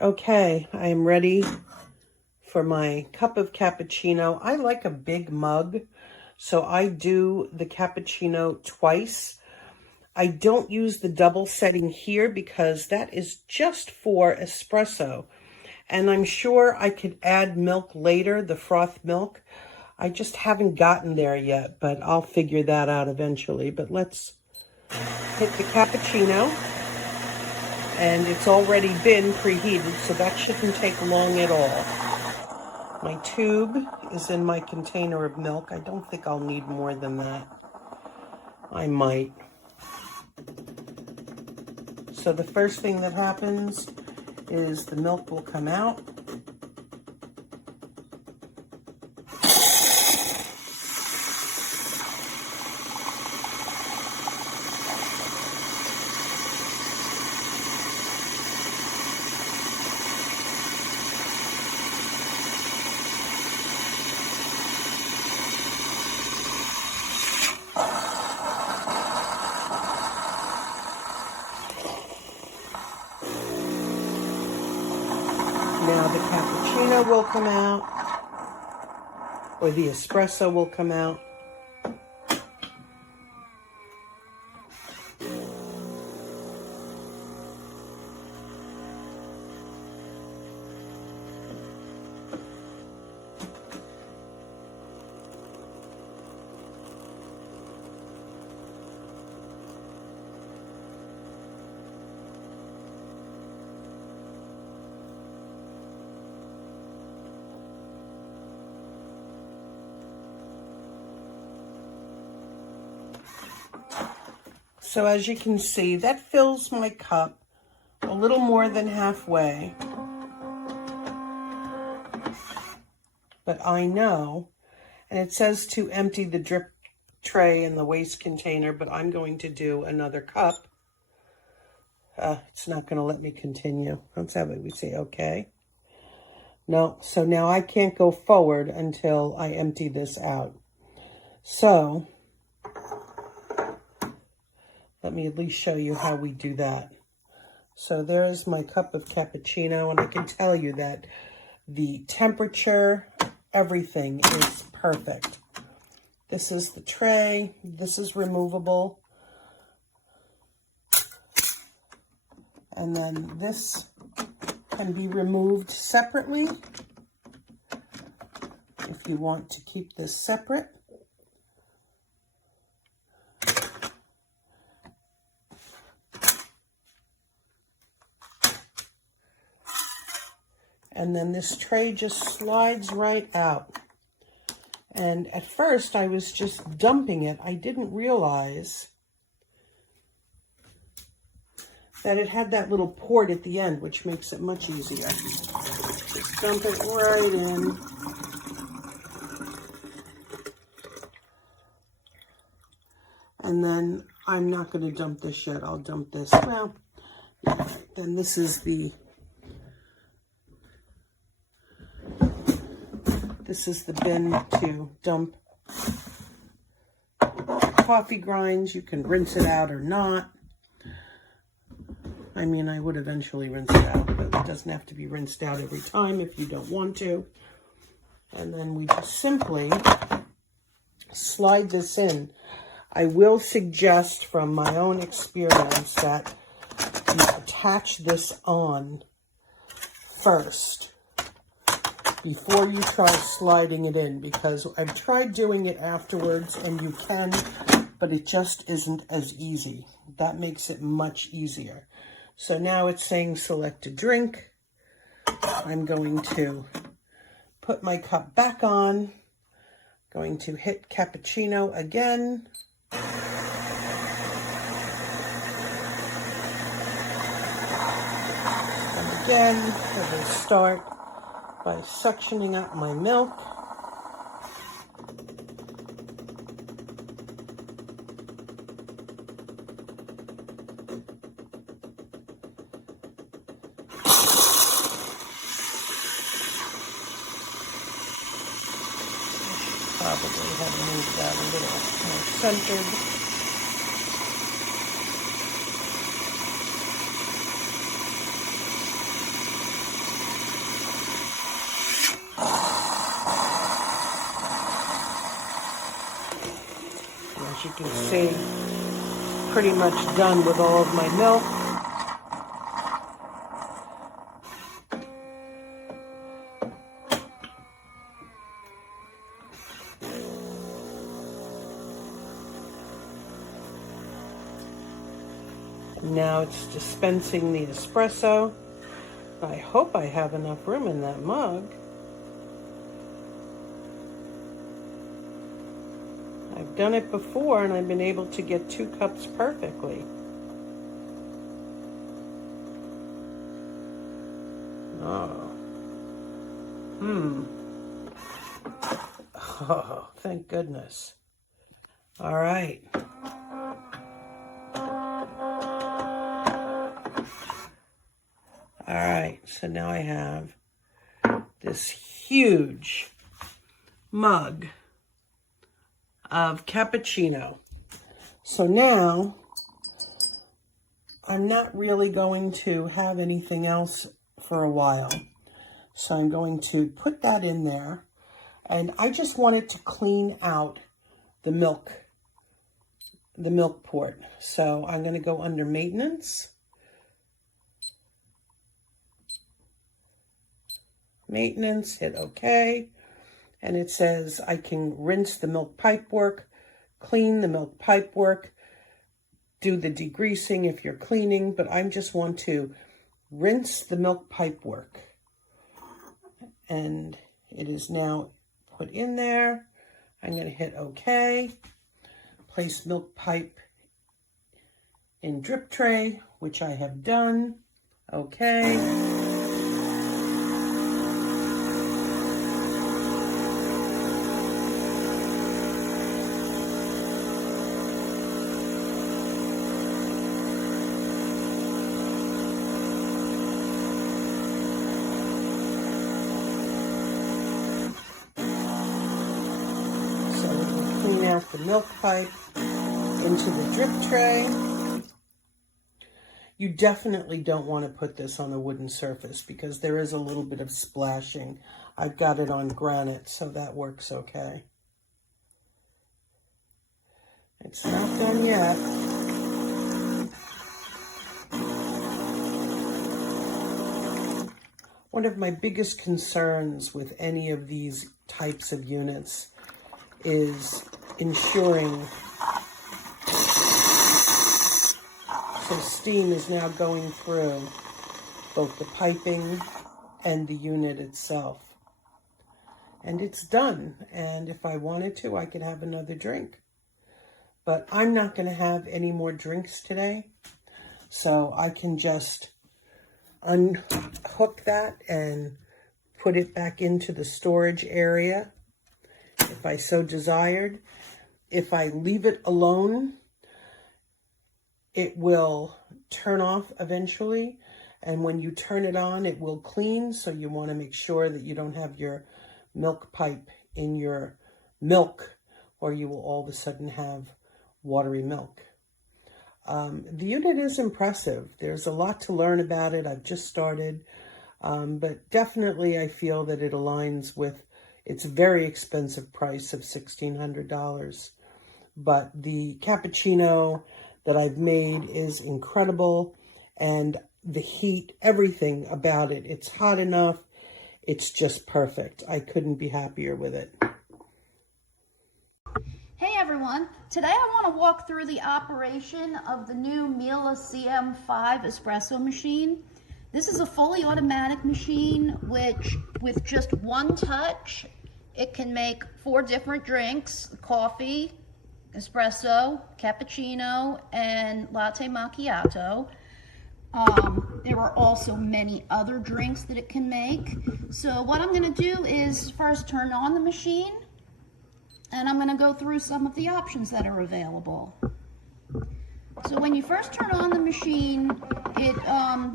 Okay, I am ready for my cup of cappuccino. I like a big mug, so I do the cappuccino twice. I don't use the double setting here because that is just for espresso. And I'm sure I could add milk later, the froth milk. I just haven't gotten there yet, but I'll figure that out eventually. But let's hit the cappuccino. And it's already been preheated, so that shouldn't take long at all. My tube is in my container of milk. I don't think I'll need more than that. I might. So the first thing that happens is the milk will come out. Now the cappuccino will come out, or the espresso will come out. So as you can see, that fills my cup a little more than halfway. But I know, and it says to empty the drip tray in the waste container, but I'm going to do another cup. It's not going to let me continue. That's how we say okay. No, so now I can't go forward until I empty this out. So let me at least show you how we do that. So there's my cup of cappuccino, and I can tell you that the temperature, everything is perfect. This is the tray. This is removable. And then this can be removed separately if you want to keep this separate. And then this tray just slides right out. And at first I was just dumping it. I didn't realize that it had that little port at the end, which makes it much easier. Just dump it right in. And then I'm not going to dump this yet. I'll dump this. Well, yeah, then this is the bin to dump coffee grinds. You can rinse it out or not. I mean, I would eventually rinse it out, but it doesn't have to be rinsed out every time if you don't want to. And then we just simply slide this in. I will suggest from my own experience that you attach this on first before you try sliding it in, because I've tried doing it afterwards and you can, but it just isn't as easy. That makes it much easier. So now it's saying select a drink. I'm going to put my cup back on, going to hit cappuccino again. And again, I will start by suctioning up my milk. Probably have moved that a little more centered. can see, pretty much done with all of my milk. Now it's dispensing the espresso. I hope I have enough room in that mug. I've done it before and I've been able to get 2 cups perfectly. Oh. Oh, thank goodness. All right. All right, so now I have this huge mug of cappuccino. So now I'm not really going to have anything else for a while. So I'm going to put that in there, and I just wanted to clean out the milk port. So I'm going to go under maintenance. Maintenance, hit OK, and it says I can rinse the milk pipework, clean the milk pipework, do the degreasing if you're cleaning, but I just want to rinse the milk pipework. And it is now put in there. I'm going to hit OK, place milk pipe in drip tray, which I have done. OK. Clean out the milk pipe into the drip tray. You definitely don't want to put this on a wooden surface because there is a little bit of splashing. I've got it on granite, so that works okay. It's not done yet. One of my biggest concerns with any of these types of units is ensuring, so steam is now going through both the piping and the unit itself. And it's done, and if I wanted to, I could have another drink. But I'm not going to have any more drinks today, so I can just unhook that and put it back into the storage area if I so desired. If I leave it alone, it will turn off eventually. And when you turn it on, it will clean. So you want to make sure that you don't have your milk pipe in your milk, or you will all of a sudden have watery milk. The unit is impressive. There's a lot to learn about it. I've just started. But definitely I feel that it aligns with its very expensive price of $1,600. But the cappuccino that I've made is incredible, and the heat, everything about it, it's hot enough. It's just perfect. I couldn't be happier with it. Hey everyone, today I want to walk through the operation of the new Miele CM 5 espresso machine. This is a fully automatic machine which, with just one touch, it can make 4 different drinks: coffee, espresso, cappuccino, and latte macchiato. There are also many other drinks that it can make. So what I'm going to do is first turn on the machine, and I'm going to go through some of the options that are available. So when you first turn on the machine, it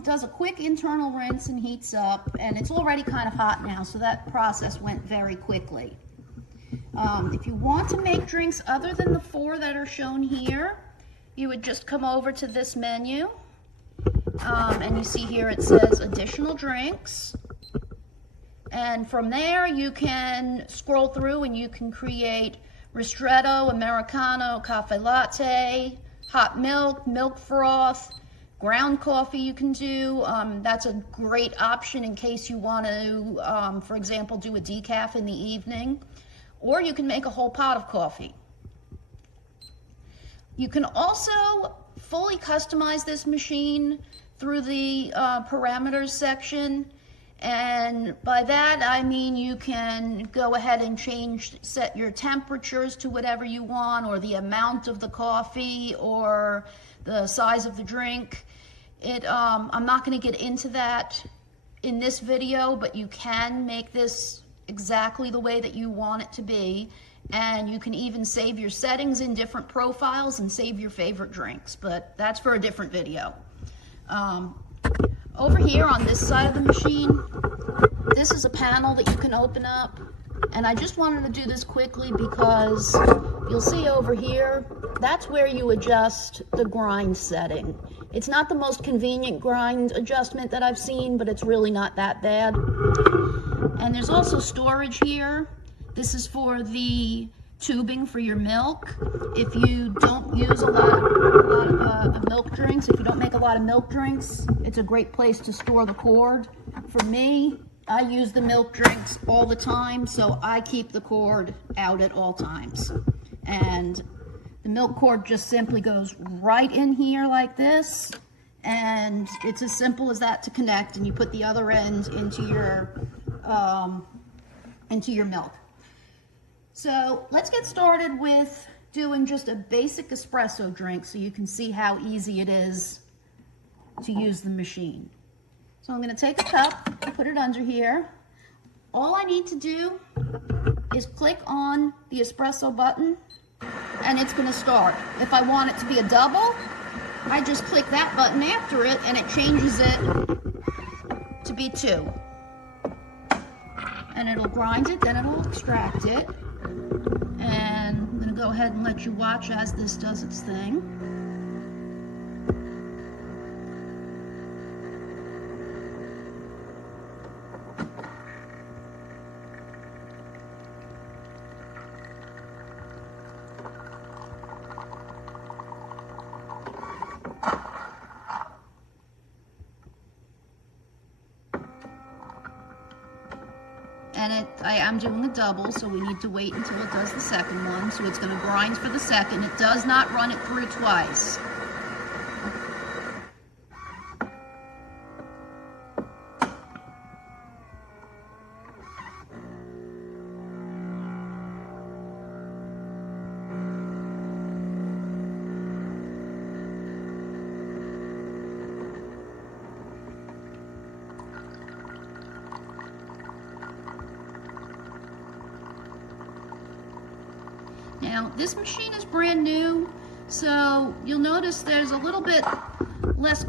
does a quick internal rinse and heats up, and it's already kind of hot now, so that process went very quickly. If you want to make drinks other than the 4 that are shown here, you would just come over to this menu, and you see here it says additional drinks. And from there you can scroll through and you can create ristretto, Americano, cafe latte, hot milk, milk froth, ground coffee you can do. That's a great option in case you want to, for example, do a decaf in the evening. Or you can make a whole pot of coffee. You can also fully customize this machine through the parameters section. And by that, I mean you can go ahead and set your temperatures to whatever you want, or the amount of the coffee, or the size of the drink. I'm not going to get into that in this video, but you can make this exactly the way that you want it to be. And you can even save your settings in different profiles and save your favorite drinks, but that's for a different video. Over here on this side of the machine, this is a panel that you can open up, and I just wanted to do this quickly because you'll see over here, that's where you adjust the grind setting. It's not the most convenient grind adjustment that I've seen, but it's really not that bad. And there's also storage here. This is for the tubing for your milk. If you don't use a lot of milk drinks, if you don't make a lot of milk drinks, it's a great place to store the cord. For me, I use the milk drinks all the time, so I keep the cord out at all times. And the milk cord just simply goes right in here like this, and it's as simple as that to connect, and you put the other end into your milk. So let's get started with doing just a basic espresso drink so you can see how easy it is to use the machine. So I'm going to take a cup, put it under here. All I need to do is click on the espresso button and it's going to start. If I want it to be a double, I just click that button after it and it changes it to be 2. And it'll grind it, then it'll extract it. And I'm going to go ahead and let you watch as this does its thing. And I'm doing a double, so we need to wait until it does the second one. So it's going to grind for the second. It does not run it through twice. Now, this machine is brand new, so you'll notice there's a little bit less